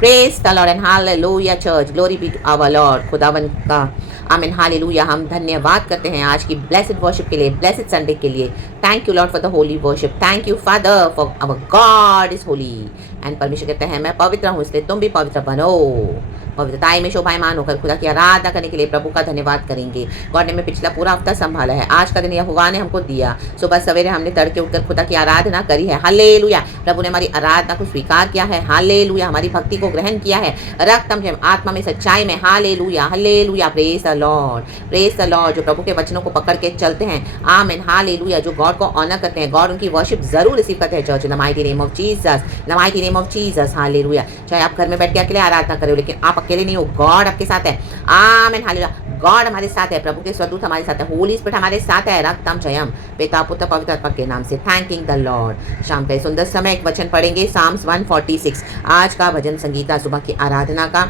Praise the lord and hallelujah church, glory be to our lord. खुदावन का आमीन hallelujah. हम धन्यवाद करते हैं आज की ब्लेसिड वर्शिप के लिए, ब्लेसिड संडे के लिए। Thank you lord for the holy worship. Thank you father for our God is holy. And परमेश्वर कहते हैं मैं पवित्र हूँ इसलिए तुम भी पवित्र बनो। पवित्रताई में शोभायमान होकर खुदा की आराधना करने के लिए प्रभु का धन्यवाद करेंगे। गॉड ने हमें पिछला पूरा हफ्ता संभाला है, आज का दिन यहोवा ने हमको दिया। सुबह सवेरे हमने तड़के उठकर खुदा की आराधना करी है। हालेलुया। प्रभु ने हमारी आराधना को स्वीकार किया है। हालेलुया। हमारी भक्ति को ग्रहण किया है रक्तम जम आत्मा में सच्चाई में। Hallelujah hallelujah. Praise the lord, praise the Lord. जो प्रभु के वचनों को पकड़ के चलते हैं, आमीन हालेलुया, जो गॉड को ऑनर करते हैं, गॉड उनकी वर्शिप जरूर रिसीव करते हैं church. In the mighty name of Jesus, in the mighty name of Jesus. Hallelujah. चाहे आप घर में बैठ के अकेले आराधना करें, लेकिन आप अकेले नहीं हो, गॉड आपके साथ है। आमीन हालेलुया। गॉड हमारे साथ है, प्रभु के स्वदूत हमारे साथ है, होली स्पिरिट हमारे साथ है। रक्तम जयम पिता पुत्र पवित्र आत्मा के नाम से थैंकिंग द लॉर्ड। शाम का सुंदर समय एक वचन पढ़ेंगे, साम्स 146। आज का भजन संगीता सुबह की आराधना का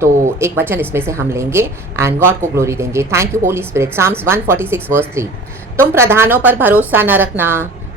तो एक वचन इसमें से हम लेंगे एंड गॉड को ग्लोरी देंगे। Thank you holy spirit. Psalms 146 verse 3। तुम प्रधानों पर भरोसा न रखना,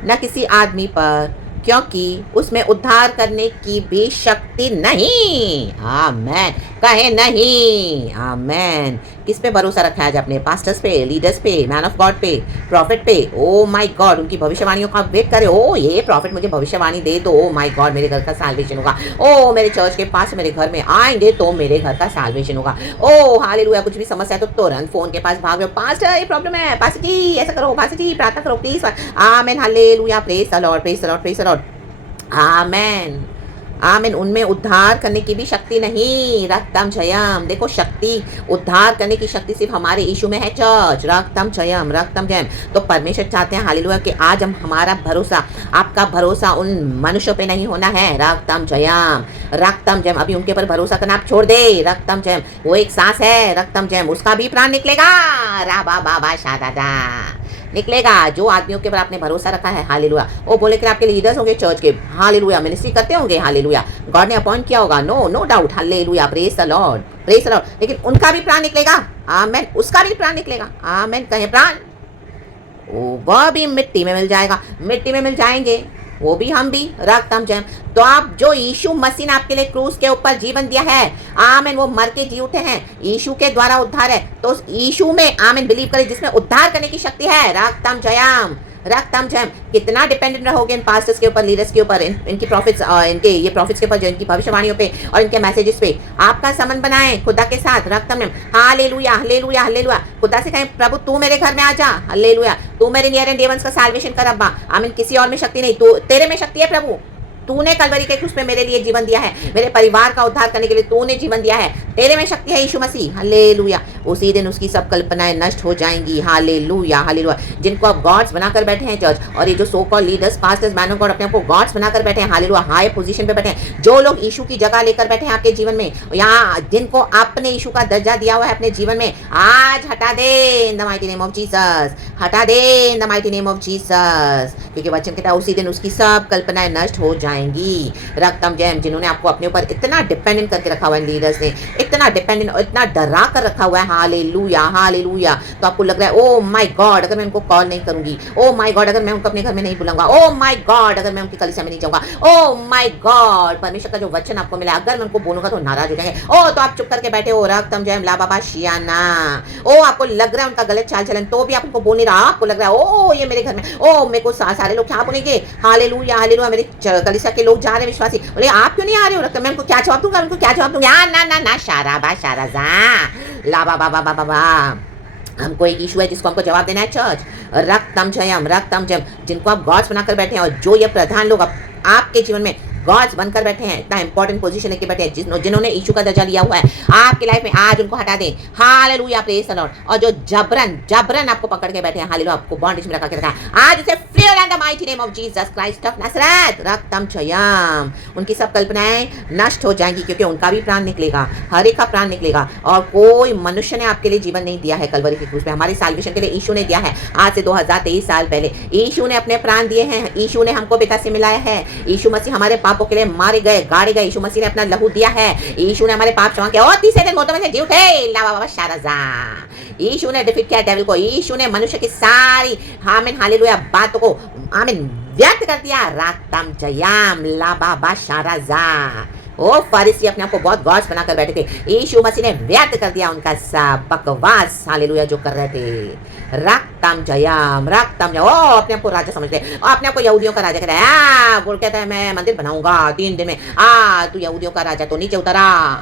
न किसी आदमी पर, क्योंकि उसमें उद्धार करने की भी शक्ति नहीं। आमेन। कहे नहीं। आमेन। किस पे भरोसा रखा है आज? अपने पास्टर्स पे, लीडर्स पे, मैन ऑफ गॉड पे, प्रॉफिट पे। ओ माय गॉड, उनकी भविष्यवाणियों का वेट करे। ओ ये प्रॉफिट मुझे भविष्यवाणी दे तो ओ माय गॉड मेरे घर का साल्वेशन होगा। ओ मेरे चर्च के पास मेरे घर में आएंगे तो मेरे घर का साल्वेशन होगा। ओ हालेलुया। कुछ भी समस्या है तो तुरंत फोन के पास भाग रहे हो, पास्टर ये प्रॉब्लम है, पास्टर जी ऐसा करो, पास्टर जी प्रार्थना करो please. Amen hallelujah. Praise the lord, praise the lord, praise the lord. Amen आमीन। उनमें उद्धार करने की भी शक्ति नहीं। रक्तम जयम। देखो शक्ति, उद्धार करने की शक्ति सिर्फ हमारे यीशु में है चर्च। रक्तम जयम, रक्तम जयम। तो परमेश्वर चाहते हैं हालेलुया कि आज हम हमारा भरोसा, आपका भरोसा उन मनुष्यों पे नहीं होना है। रक्तम जयम, रक्तम जयम। अभी उनके पर भरोसा करना आप छोड़ दे। रक्तम जयम। वो एक सांस है, रक्तम जयम, उसका भी प्राण निकलेगा। राबा बाबा शादा निकलेगा। जो आदमियों के ऊपर आपने भरोसा रखा है, हालेलुया, वो बोले कि आपके लीडर्स होंगे चर्च के, हालेलुया, मिनिस्ट्री करते होंगे, हालेलुया, गॉड ने अपॉइंट किया होगा, no doubt, hallelujah, praise the lord, praise the lord. लेकिन उनका भी प्राण निकलेगा। आमेन। उसका भी प्राण निकलेगा। आमेन। कहे प्राण, वह भी मिट्टी में मिल जाएगा, मिट्टी में मिल जाएंगे वो भी, हम भी। रक्तम जयम। तो आप जो यीशु मसीह ने आपके लिए क्रूस के ऊपर जीवन दिया है, आमीन, वो मर के जी उठे हैं, यीशु के द्वारा उद्धार है। तो यीशु में आमीन बिलीव करें, जिसमें उद्धार करने की शक्ति है। रक्तम जयम, रक्तम जयम। कितना डिपेंडेंट रहोगे इन पास्टर्स के ऊपर, लीडर्स के ऊपर, इनकी प्रॉफिट्स, इनके ये प्रॉफिट्स के ऊपर, जो इनकी भविष्यवाणियों पे और इनके मैसेजेस पे। आपका संबंध बनाएं खुदा के साथ। रक्तम जयम। Hallelujah hallelujah hallelujah. खुदा से कहें प्रभु तू मेरे घर में आ जा। हालेलुया। तू मेरे नियर एंड डियर वंस का साल्वेशन कर अब्बा। आमीन। किसी और में शक्ति नहीं, तू, तेरे में शक्ति है प्रभु। तूने कलवरी के क्रूस पे मेरे लिए जीवन दिया है, मेरे परिवार का उद्धार करने के लिए तूने जीवन दिया है, तेरे में शक्ति है यीशु मसीह। हालेलुया। उसी दिन उसकी सब कल्पनाएं नष्ट हो जाएंगी। Hallelujah hallelujah. जिनको आप गॉड्स बनाकर बैठे हैं चर्च, और ये जो so called leaders, pastors, man of God अपने आप को गॉड्स बनाकर बैठे हैं, हालेलुया, हाई पोजीशन पे बैठे हैं, जो लोग यीशु की जगह लेकर बैठे हैं आपके जीवन में, यहाँ जिनको आपने यीशु का दर्जा दिया हुआ है अपने जीवन में, आज हटा दे in the mighty name of Jesus. हटा दे in the mighty name of Jesus. क्योंकि वचन कहता है उसी दिन उसकी सब कल्पनाएं नष्ट हो जाएंगी। रक्तम जयम। जिन्होंने आपको अपने ऊपर इतना डिपेंडेंट करके रखा हुआ है, लीडर्स ने इतना डिपेंडेंट और इतना डरा कर रखा हुआ है, हालेलुया हालेलुया, तो आपको लग रहा है ओ माय गॉड अगर मैं उनको कॉल नहीं करूंगी, ओ माय गॉड अगर मैं उनको अपने घर में नहीं बुलाऊंगा, ओ माय गॉड अगर मैं उनकी कलीसिया में नहीं जाऊंगा, ओ माय गॉड परमेश्वर का जो वचन आपको मिला अगर मैं उनको बोलूंगा तो नाराज हो जाएंगे। ओ तो आप चुप करके बैठे हो। रक्तम जयम ला बाबा शियाना। ओ आपको लग रहा है उनका गलत चाल चलन, तो भी आप उनको बोल नहीं रहा। आपको लग रहा है ओ ये मेरे घर में, ओ मेरे को सारे लोग क्या बोलेंगे, हालेलुया हालेलुया, मेरे कलीसिया के लोग जा रहे हैं विश्वासी, बोले आप क्यों नहीं आ रहे हो? रक्तम मैं उनको क्या जवाब दूंगा, उनको क्या जवाब दूंगा? ना शाराबा शाराजा ला बाबा बाबा बाबा। हमको एक इशू है जिसको हमको जवाब देना है चर्च। रक्तम जयम, रक्तम जयम। जिनको आप गॉड्स बनाकर बैठे हैं, और जो ये प्रधान लोग आपके जीवन में गॉड्स बनकर बैठे हैं, इतना इंपॉर्टेंट पोजीशन लेके बैठे हैं, जिन्होंने यीशु का दर्जा लिया हुआ है आपकी लाइफ में, आज उनको हटा दें। Hallelujah, praise the Lord. और जो जबरन आपको पकड़ के बैठे हैं, हालेलुया, आपको बॉन्डेज में रखा के रखा है, आज उसे फ्री हो the mighty name of Jesus Christ of Nazareth. रक्तम जयम। उनकी सब कल्पनाएं नष्ट हो जाएंगी, क्योंकि उनका भी प्राण निकलेगा, हर एक का प्राण निकलेगा। और कोई मनुष्य ने आपके लिए जीवन नहीं दिया है कलवरी के क्रूस पे, हमारे साल्वेशन के लिए यीशु ने दिया है। आज से 2023 साल पहले यीशु ने अपने प्राण दिए हैं। यीशु ने हमको पिता से मिलाया है। यीशु मसीह हमारे पापों के लिए मारे गए, गाड़े गए, यीशु मसीह ने अपना लहू दिया है। यीशु ने हमारे पाप क्षमा किया और तीसरे दिन मौतों में से जी उठे। ला बाबा शाराजा। यीशु ने डिफीट किया डेविल को। यीशु ने मनुष्य की सारी आमीन हालेलुया बातों को आमीन व्यक्त कर दिया। रक्तम जयम ला बाबा शाराजा। ओ फरीसी अपने आप को बहुत गॉड्स बनाकर बैठे थे। यीशु मसीह ने व्यर्थ कर दिया उनका सब बकवास, हालेलुया, जो कर रहे थे। रक्तम जयम, रक्तम जयम। ओ अपने आप को राजा समझते हैं, अपने आप को यहूदियों का राजा कहते हैं। वो कहता है मैं मंदिर बनाऊंगा 3 दिन में। तू यहूदियों का राजा तो नीचे उतरा।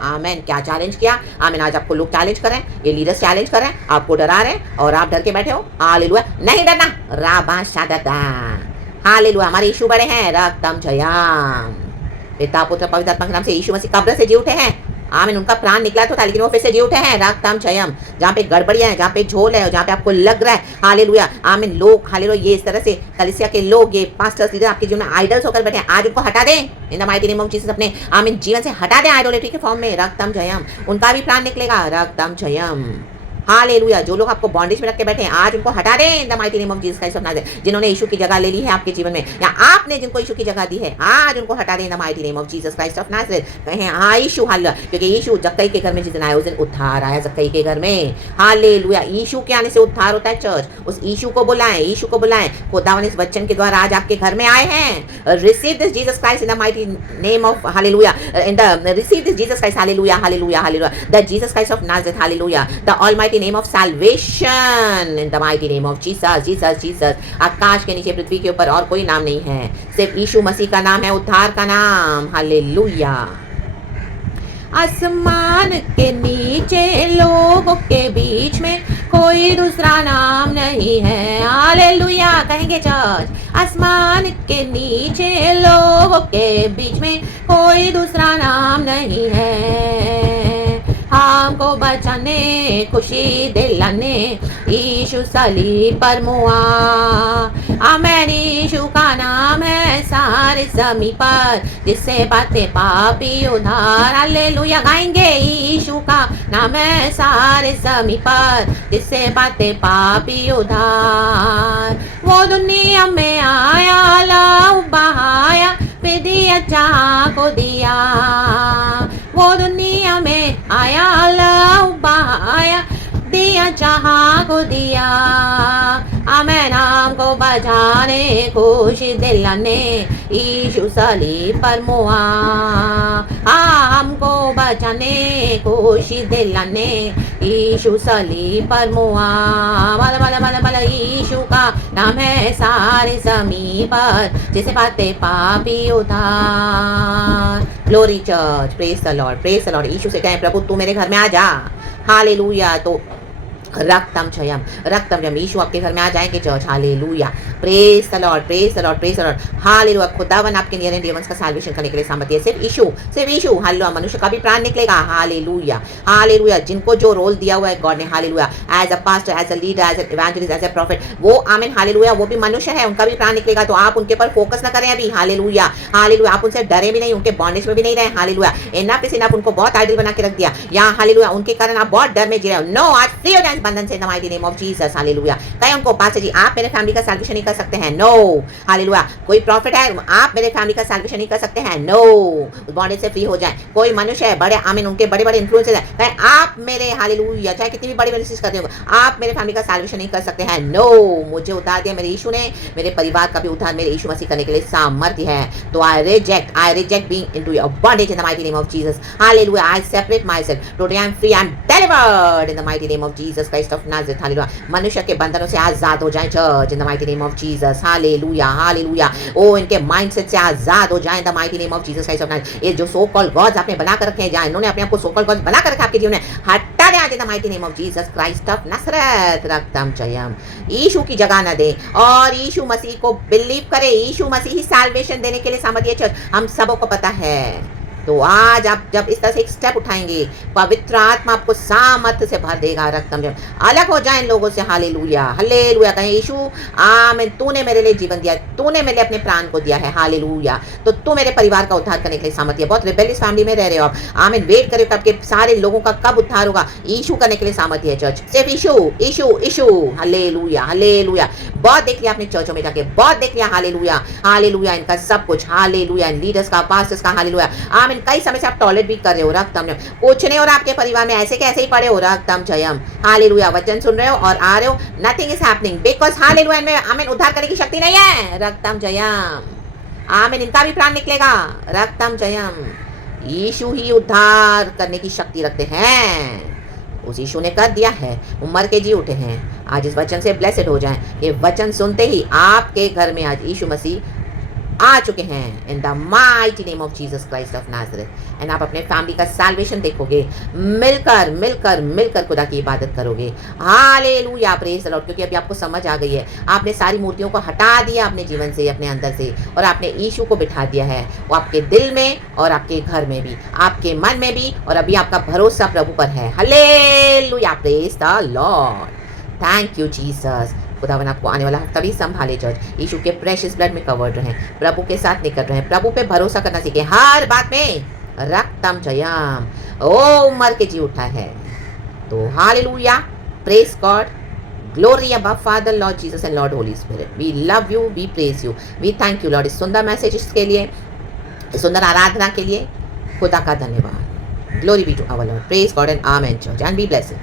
आमीन। क्या चैलेंज किया? आमीन। आज आपको लोग चैलेंज कर रहे हैं, ये लीडर्स चैलेंज कर रहे हैं, आपको डरा रहे हैं और आप डर के बैठे हो। हालेलुया, नहीं डरना। राबा शादता, हालेलुया, हमारे यीशु बड़े हैं। रक्तम जयम। पिता पुत्र पवित्र आत्मा के नाम से यीशु मसीह कब्र से जी उठे हैं। आमीन। उनका प्राण निकला तो था लेकिन वो फिर से जी उठे हैं। रक्तम जयम। जहाँ पे गड़बड़ियां है, जहाँ पे झोल है, जहाँ पे आपको लग रहा है, हालेलुया, आमीन, लोग, हालेलुया, ये इस तरह से कलीसिया के लोग, ये पास्टर्स लीडर आपके जीवन में आइडल्स होकर बैठे हैं, आज उनको हटा दें इन the mighty name of Jesus. अपने आमीन जीवन से हटा दें आइडोलेट्री के फॉर्म में। रक्तम जयम। उनका भी प्राण निकलेगा। रक्तम जयम। हालेलुया। जो लोग आपको बॉन्डेज में रख के बैठे हैं, आज उनको हटा दें इन the mighty name of Jesus Christ of Nazareth. जिन्होंने यीशु की जगह ले ली है आपके जीवन में, या आपने जिनको यीशु की जगह दी है, आज उनको हटा दें इन the mighty name of Jesus Christ of Nazareth. कहें हाँ यीशु, हालेलुया, क्योंकि यीशु जक्कई के घर में जिस दिन आया उस दिन उद्धार आया जक्कई के घर में। हालेलुया। यीशु के आने से उद्धार होता है चर्च। उस यीशु को बुलाएं, यीशु को बुलाएं। खुदावन इस वचन के द्वारा आज आपके घर में आए हैं। Receive this Jesus Christ in the mighty name of, hallelujah, in the receive this Jesus Christ, hallelujah, hallelujah, hallelujah, the Jesus Christ of Nazareth, hallelujah, the almighty name of salvation in the mighty name of Jesus, Jesus, Jesus। आकाश के नीचे पृथ्वी के ऊपर और कोई नाम नहीं है, सिर्फ यीशु मसीह का नाम है, उद्धार का नाम। हालेलुया। आसमान के नीचे लोगों के बीच में कोई दूसरा नाम नहीं है। हालेलुया। कहेंगे चर्च। आसमान के नीचे लोगों के बीच में कोई दूसरा नाम नहीं है। हमको बचाने, खुशी दिलाने यीशु सलीब पर मुआ। आमीन। यीशु का नाम है सारे ज़मीं पर, जिससे पाते पापी उद्धार। हालेलुया। गाएंगे यीशु का नाम है सारे ज़मीं पर, जिससे पाते पापी उद्धार। वो दुनिया में आया, लहू बहाया, फिर दिया जहाँ को दिया। वो दुनिया में आया, लहू बहाया, दिया जहाँ को दिया। आमीन। नाम को बजाने, खुशी दिलाने यीशु सलीब पर मुआ। हमको बचाने, खुशी दिलाने यीशु सलीब पर मुआ। वाला वाला वाला वाला यीशु का नाम है सारे ज़मीं पर, जिसे पाते पापी उद्धार। Glory church, praise the lord, praise the lord. यीशु से कहें प्रभु तू मेरे घर में आ जा। हालेलुया। तो रक्तम जयम, रक्तम जयम। यीशु आपके घर में आ जाएंगे church. Hallelujah. Praise the lord, praise the lord, praise the Lord. Hallelujah. खुदावन आपके नियर एंड डियर वंस का सैल्वेशन करने के लिए सामर्थ्य है। सिर्फ यीशु, सिर्फ यीशु। हालेलुया। मनुष्य का भी प्राण निकलेगा। Hallelujah, hallelujah. जिनको जो रोल दिया हुआ है गॉड ने, hallelujah, as a pastor, as a leader, as an evangelist, as a prophet, वो आमीन, हालेलुया, वो भी मनुष्य है, उनका भी प्राण निकलेगा। तो आप उनके पर फोकस ना करें अभी। Hallelujah, hallelujah. आप उनसे डरे भी नहीं, उनके बॉन्डेज में भी नहीं रहे। हालेलुया। Enough is enough. उनको बहुत आइडल बना के रख दिया, या हालेलुया, उनके कारण आप बहुत डर में जी रहे हो। नो, आज फ्री हो जाए इस बंधन से इन the mighty name of Jesus. Hallelujah. कहें उनको पास्टर जी आप मेरे फैमिली का सैल्वेशन नहीं कर सकते हैं। No, hallelujah. कोई प्रॉफिट है, आप मेरे फैमिली का सैल्वेशन नहीं कर सकते हैं। नो, बॉन्डेज से फ्री हो जाए। कोई मनुष्य है, बड़े आमीन, उनके बड़े बड़े इन्फ्लुएंसेस है, कहें आप मेरे, हालेलुया, चाहे कितनी भी बड़ी मिनिस्ट्रीज करते हो, आप मेरे फैमिली का सैल्वेशन नहीं कर सकते हैं। नो, मुझे उतार दिया मेरे यीशु ने, मेरे परिवार का भी उद्धार मेरे यीशु मसीह करने के लिए सामर्थ्य है। तो I reject being into your bondage in the mighty name of Jesus. Hallelujah. I separate myself. Today I am free, I am delivered in the mighty name of Jesus Christ of Nazareth. Hallelujah. मनुष्य के बंधनों से आजाद हो जाएं church in the mighty name of Jesus. Hallelujah, hallelujah. ओ इनके mindset से आजाद हो जाएं the mighty name of Jesus Christ of Nazareth. ये जो सो कॉल्ड गॉड्स आपने बना कर रखे हैं, जहां इन्होंने अपने आप को सो कॉल्ड गॉड्स बना कर रखा आपके जीवन में, हटा दें आज in the mighty name of Jesus Christ of Nazareth. रक्तम जयम। यीशु की जगह न दे और यीशु मसीह को बिलीव करे। यीशु मसीह ही सैल्वेशन देने के लिए सामर्थ्य चर्च, हम सबों को पता है। तो आज आप जब इस तरह से एक स्टेप उठाएंगे, पवित्र आत्मा आपको सामर्थ्य से भर देगा। रक्तम जब अलग हो जाए इन लोगों से। Hallelujah, hallelujah. कहें यीशु आमीन, तूने मेरे लिए जीवन दिया, तूने मेरे लिए अपने प्राण को दिया है। हालेलुया। तो तू मेरे परिवार का उद्धार करने के लिए सामर्थ्य है। बहुत रिबेलियस फैमिली में रह रहे हो आप, आमीन, वेट करो कब के सारे लोगों का कब उद्धार होगा। यीशु करने के लिए सामर्थ्य है चर्च, सिर्फ यीशु, यीशु, यीशु। Hallelujah, hallelujah. बहुत देख लिया आपने चर्चों में जाके, बहुत देख लिया। Hallelujah, hallelujah. इनका सब कुछ, हालेलुया, लीडर्स का, पास्टर्स का, हालेलुया, आमीन। कई समय से आप टॉयलेट भी कर रहे हो। रक्तम जयम। कुछ नहीं, और आपके परिवार में ऐसे के ऐसे ही पड़े हो। रक्तम जयम। हालेलुया। वचन सुन रहे हो और आ रहे हो, nothing is happening because hallelujah में आमीन उद्धार करने की शक्ति नहीं है। रक्तम जयम। आमीन। इनका भी प्राण निकलेगा। रक्तम जयम। यीशु ही उद्धार करने की शक्ति रखते हैं। उस यीशु ने कर दिया है, वो मर के जी उठे हैं। आज इस वचन से ब्लेसेड हो जाएं। ये वचन सुनते ही आपके घर में आज यीशु मसीह आ चुके हैं इन the mighty name of Jesus Christ of Nazareth. And आप अपने फैमिली का सैल्वेशन देखोगे, मिलकर मिलकर मिलकर खुदा की इबादत करोगे। Hallelujah, praise the Lord. क्योंकि अभी आपको समझ आ गई है, आपने सारी मूर्तियों को हटा दिया अपने जीवन से, अपने अंदर से, और आपने यीशु को बिठा दिया है। वो आपके दिल में और आपके घर में भी, आपके मन में भी, और अभी आपका भरोसा प्रभु पर है। Hallelujah, praise the Lord. Thank you Jesus. खुदावन आपको आने वाला हफ्ता भी संभाले जज। यीशु के प्रेशियस ब्लड में कवर्ड रहें, प्रभु के साथ निकल रहे हैं, प्रभु पे भरोसा करना सीखें हर बात में। रक्तम जयम, ओ मर के जी उठा है। तो hallelujah, praise God, glory above father, lord Jesus and lord holy spirit. We love you, we praise you, we thank you lord इस सुंदर मैसेज के लिए, इस सुंदर आराधना के लिए। खुदा का धन्यवाद। Glory be to our lord. Praise God and amen church and be blessed.